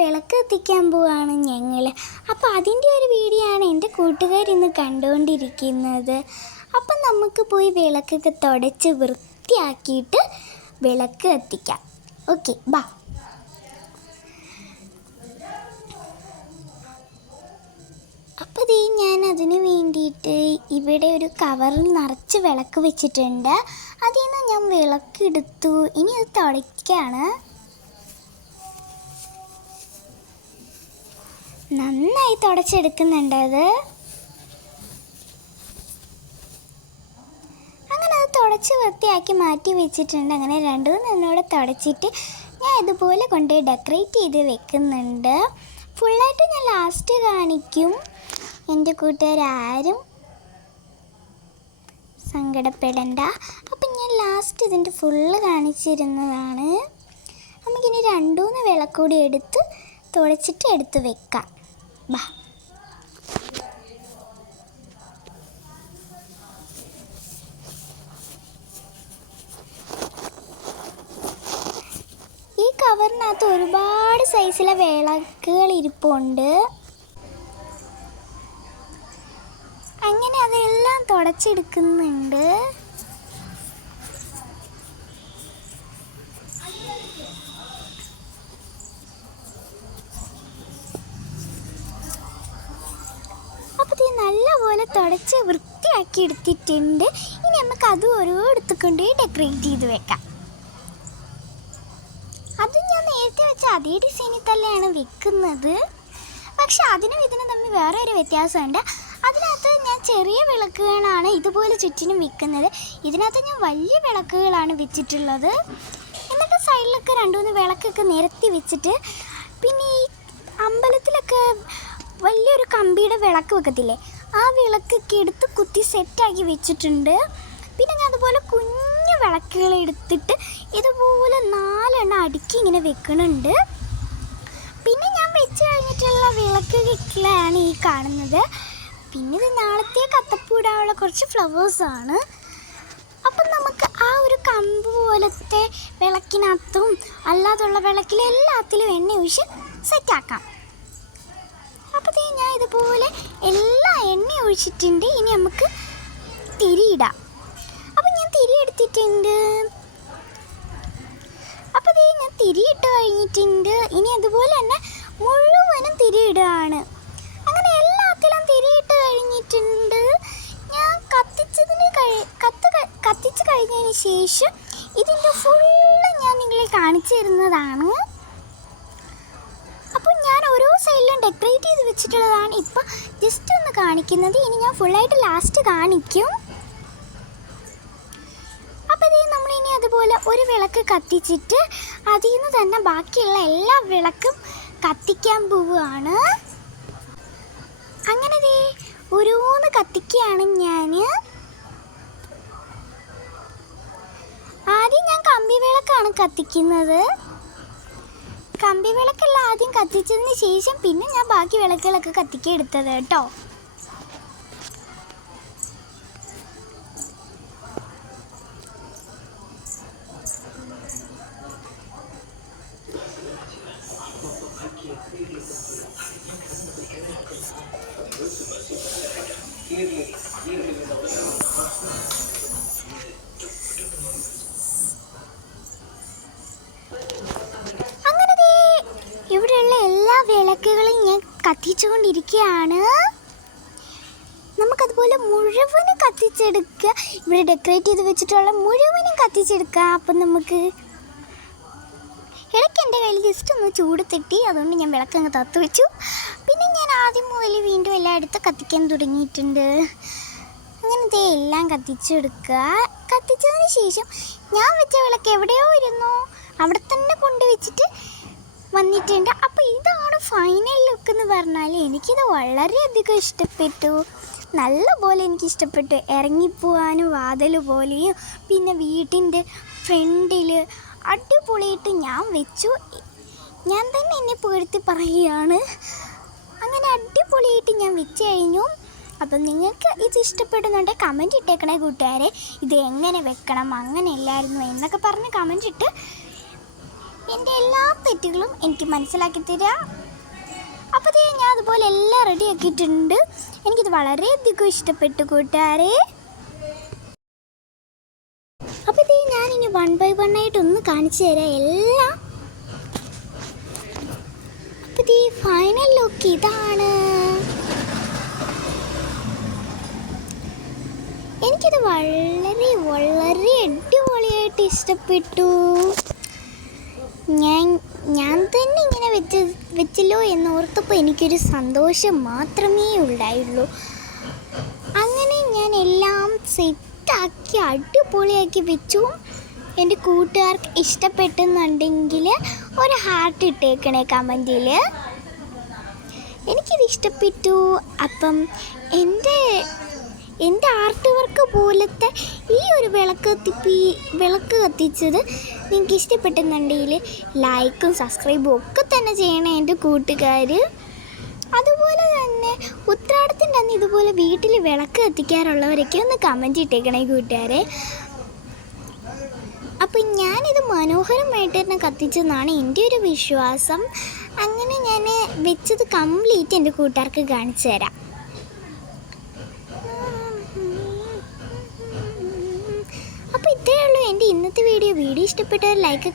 വിളക്ക് കത്തിക്കാൻ പോവാണ് ഞങ്ങൾ. അപ്പോൾ അതിൻ്റെ ഒരു വീഡിയോ ആണ് എൻ്റെ കൂട്ടുകാരിന്ന് കണ്ടുകൊണ്ടിരിക്കുന്നത്. അപ്പം നമുക്ക് പോയി വിളക്കൊക്കെ തുടച്ച് വൃത്തിയാക്കിയിട്ട് വിളക്ക് കത്തിക്കാം. ഓക്കെ, ബാ. അപ്പോൾ ഞാൻ അതിന് വേണ്ടിയിട്ട് ഇവിടെ ഒരു കവറിൽ നിറച്ച് വിളക്ക് വെച്ചിട്ടുണ്ട്. അതിൽ നിന്ന് ഞാൻ വിളക്കെടുത്തു. ഇനി അത് തുടയ്ക്കുകയാണ്. നന്നായി തുടച്ചെടുക്കുന്നുണ്ട് അത്. അങ്ങനെ അത് തുടച്ച് വൃത്തിയാക്കി മാറ്റി വെച്ചിട്ടുണ്ട്. അങ്ങനെ രണ്ടു മൂന്നെണ്ണോടെ തുടച്ചിട്ട് ഞാൻ ഇതുപോലെ കൊണ്ടുപോയി ഡെക്കറേറ്റ് ചെയ്ത് വെക്കുന്നുണ്ട്. ഫുള്ളായിട്ട് ഞാൻ ലാസ്റ്റ് കാണിക്കും. എൻ്റെ കൂട്ടുകാരും സങ്കടപ്പെടണ്ട. അപ്പം ഞാൻ ലാസ്റ്റ് ഇതിൻ്റെ ഫുള്ള് കാണിച്ചിരുന്നതാണ്. നമുക്കിനി രണ്ടു മൂന്ന് വിളക്കൂടി എടുത്ത് തുടച്ചിട്ട് എടുത്ത് വെക്കാം. ബാ. ഈ കവറിനകത്ത് ഒരുപാട് സൈസിലെ വിളക്കുകൾ ഇരിപ്പുണ്ട്. അങ്ങനെ അതെല്ലാം തുടച്ചെടുക്കുന്നുണ്ട്. നല്ലപോലെ തുടച്ച് വൃത്തിയാക്കി എടുത്തിട്ടുണ്ട്. ഇനി നമുക്ക് അതും ഓരോരുത്ത് കൊണ്ടുപോയി ഡെക്കറേറ്റ് ചെയ്ത് വെക്കാം. അത് ഞാൻ നേരത്തെ വെച്ച അതേ ഡിസൈനിൽ തന്നെയാണ് വെക്കുന്നത്. പക്ഷെ അതിനും ഇതിനും തമ്മിൽ വേറെ ഒരു വ്യത്യാസമുണ്ട്. അതിനകത്ത് ഞാൻ ചെറിയ വിളക്കുകളാണ് ഇതുപോലെ ചുറ്റിനും വെക്കുന്നത്. ഇതിനകത്ത് ഞാൻ വലിയ വിളക്കുകളാണ് വെച്ചിട്ടുള്ളത്. എന്നിട്ട് സൈഡിലൊക്കെ രണ്ടു മൂന്ന് വിളക്കൊക്കെ നിരത്തി വെച്ചിട്ട്, പിന്നെ ഈ അമ്പലത്തിലൊക്കെ വലിയൊരു കമ്പിയുടെ വിളക്ക് വെക്കത്തില്ലേ, ആ വിളക്കൊക്കെ എടുത്ത് കുത്തി സെറ്റാക്കി വെച്ചിട്ടുണ്ട്. പിന്നെ ഞാൻ അതുപോലെ കുഞ്ഞു വിളക്കുകൾ എടുത്തിട്ട് ഇതുപോലെ 4 എണ്ണം അടുക്കി ഇങ്ങനെ വെക്കുന്നുണ്ട്. പിന്നെ ഞാൻ വെച്ച് കഴിഞ്ഞിട്ടുള്ള വിളക്കുകളാണ് ഈ കാണുന്നത്. പിന്നെ ഇത് നാളത്തേക്ക് അത്തപ്പൂടാനുള്ള കുറച്ച് ഫ്ലവേഴ്സാണ്. അപ്പം നമുക്ക് ആ ഒരു കമ്പ് പോലത്തെ വിളക്കിനകത്തും അല്ലാതുള്ള വിളക്കിലും എല്ലാത്തിലും എണ്ണ ഒഴിച്ച് സെറ്റാക്കാം. അപ്പോൾ ഞാൻ ഇതുപോലെ എല്ലാ എണ്ണ ഒഴിച്ചിട്ടുണ്ട്. ഇനി നമുക്ക് തിരിയിടാം. അപ്പം ഞാൻ തിരി എടുത്തിട്ടുണ്ട്. അപ്പോൾ ഞാൻ തിരിയിട്ട് കഴിഞ്ഞിട്ടുണ്ട്. ഇനി അതുപോലെ തന്നെ മുഴുവനും തിരിയിടുകയാണ്. അങ്ങനെ എല്ലാത്തിലും തിരിയിട്ട് കഴിഞ്ഞിട്ടുണ്ട്. ഞാൻ കത്തിച്ച് കഴിഞ്ഞതിന് ശേഷം ഇതിൻ്റെ ഫുള്ള് ഞാൻ നിങ്ങളെ കാണിച്ചു തരുന്നതാണ്. അപ്പോൾ ഞാൻ ഓരോ സൈഡിലും ഡെക്കറേറ്റ് ചെയ്ത് വെച്ചിട്ടുള്ളതാണ് ഇപ്പോൾ ജസ്റ്റ് ഒന്ന് കാണിക്കുന്നത്. ഇനി ഞാൻ ഫുള്ളായിട്ട് ലാസ്റ്റ് കാണിക്കും. അപ്പോൾ നമ്മളിനി അതുപോലെ ഒരു വിളക്ക് കത്തിച്ചിട്ട് അതിൽ നിന്ന് തന്നെ ബാക്കിയുള്ള എല്ലാ വിളക്കും കത്തിക്കാൻ പോവുകയാണ്. അങ്ങനെ ഓരോന്ന് കത്തിക്കുകയാണ് ഞാൻ. ആദ്യം ഞാൻ കമ്പി വിളക്കാണ് കത്തിക്കുന്നത്. കമ്പി വിളക്കെല്ലാം ആദ്യം കത്തിച്ചതിന് ശേഷം പിന്നെ ഞാൻ ബാക്കി വിളക്കുകളൊക്കെ കത്തിക്കാൻ എടുത്തത് കേട്ടോ. ഇവിടെയുള്ള എല്ലാ വിളക്കുകളും ഞാൻ കത്തിച്ചുകൊണ്ടിരിക്കുകയാണ്. നമുക്കതുപോലെ മുഴുവനും കത്തിച്ചെടുക്കുക. ഇവിടെ ഡെക്കറേറ്റ് ചെയ്ത് വെച്ചിട്ടുള്ള മുഴുവനും കത്തിച്ചെടുക്കുക. അപ്പം നമുക്ക് ഇടയ്ക്ക് എൻ്റെ കയ്യിൽ ജസ്റ്റ് ഒന്ന് ചൂട് തെറ്റി, അതുകൊണ്ട് ഞാൻ വിളക്കങ്ങ് തത്ത് വെച്ചു. പിന്നെ ഞാൻ ആദ്യം മുതൽ വീണ്ടും എല്ലായിടത്തും കത്തിക്കാൻ തുടങ്ങിയിട്ടുണ്ട്. അങ്ങനെ എല്ലാം കത്തിച്ചെടുക്കുക. കത്തിച്ചതിന് ശേഷം ഞാൻ വെച്ച വിളക്ക് എവിടെയോ ഇരുന്നു, അവിടെ തന്നെ കൊണ്ടുവച്ചിട്ട് വന്നിട്ടുണ്ട്. അപ്പോൾ ഇതാണ് ഫൈനൽ ലുക്ക് എന്ന് പറഞ്ഞാൽ എനിക്കിത് വളരെയധികം ഇഷ്ടപ്പെട്ടു. നല്ലപോലെ എനിക്കിഷ്ടപ്പെട്ടു. ഇറങ്ങിപ്പോവാനും വാതിൽ പോലെയും പിന്നെ വീട്ടിൻ്റെ ഫ്രണ്ടിൽ അടിപൊളിയായിട്ട് ഞാൻ വെച്ചു. ഞാൻ തന്നെ എന്നെ പുകഴ്ത്തി പറയുകയാണ്. അങ്ങനെ അടിപൊളിയായിട്ട് ഞാൻ വെച്ച് കഴിഞ്ഞു. അപ്പം നിങ്ങൾക്ക് ഇത് ഇഷ്ടപ്പെടുന്നുണ്ടെങ്കിൽ കമൻറ്റ് ഇട്ടേക്കണേ കൂട്ടുകാരെ. ഇത് എങ്ങനെ വെക്കണം, അങ്ങനെ ഇല്ലായിരുന്നു എന്നൊക്കെ പറഞ്ഞ് കമൻറ്റ് ഇട്ട് എൻ്റെ എല്ലാ തെറ്റുകളും എനിക്ക് മനസ്സിലാക്കി തരാം. അപ്പോൾ ഞാൻ അതുപോലെ എല്ലാം റെഡി ആക്കിയിട്ടുണ്ട്. എനിക്കിത് വളരെയധികം ഇഷ്ടപ്പെട്ടു കൂട്ടുകാരെ. അപ്പോൾ ഞാനിനി 1 by 1 ആയിട്ടൊന്ന് കാണിച്ചു തരാം എല്ലാം. അപ്പോൾ ഫൈനൽ ലുക്ക് ഇതാണ്. എനിക്കിത് വളരെ വളരെ അടിപൊളിയായിട്ട് ഇഷ്ടപ്പെട്ടു. ഞാൻ തന്നെ ഇങ്ങനെ വെച്ചല്ലോ എന്നോർത്തപ്പോൾ എനിക്കൊരു സന്തോഷം മാത്രമേ ഉണ്ടായുള്ളൂ. അങ്ങനെ ഞാൻ എല്ലാം സെറ്റാക്കി അടിപൊളിയാക്കി വെച്ചു. എൻ്റെ കൂട്ടുകാർക്ക് ഇഷ്ടപ്പെട്ടെന്നുണ്ടെങ്കിൽ ഒരു ഹാർട്ട് ഇട്ടേക്കണേ കമൻറ്റിൽ. എനിക്കിത് ഇഷ്ടപ്പെട്ടു. അപ്പം എൻ്റെ ആർട്ട് വർക്ക് പോലത്തെ ഈ ഒരു വിളക്ക് കത്തിച്ചത് നിങ്ങൾക്ക് ഇഷ്ടപ്പെട്ടെന്നുണ്ടെങ്കിൽ ലൈക്കും സബ്സ്ക്രൈബും ഒക്കെ തന്നെ ചെയ്യണേ എൻ്റെ കൂട്ടുകാർ. അതുപോലെ തന്നെ ഉത്രാടത്തിൻ്റെ അന്ന് ഇതുപോലെ വീട്ടിൽ വിളക്ക് കത്തിക്കാറുള്ളവരൊക്കെ ഒന്ന് കമൻറ്റ് ഇട്ടേക്കണേ കൂട്ടുകാരെ. അപ്പം ഞാനിത് മനോഹരമായിട്ട് തന്നെ കത്തിച്ചെന്നാണ് എൻ്റെ ഒരു വിശ്വാസം. അങ്ങനെ ഞാൻ വെച്ചത് കംപ്ലീറ്റ് എൻ്റെ കൂട്ടുകാർക്ക് കാണിച്ചു തരാം. അപ്പോൾ ഇത്രയേ ഉള്ളൂ എൻ്റെ ഇന്നത്തെ വീഡിയോ ഇഷ്ടപ്പെട്ടാൽ ലൈക്ക്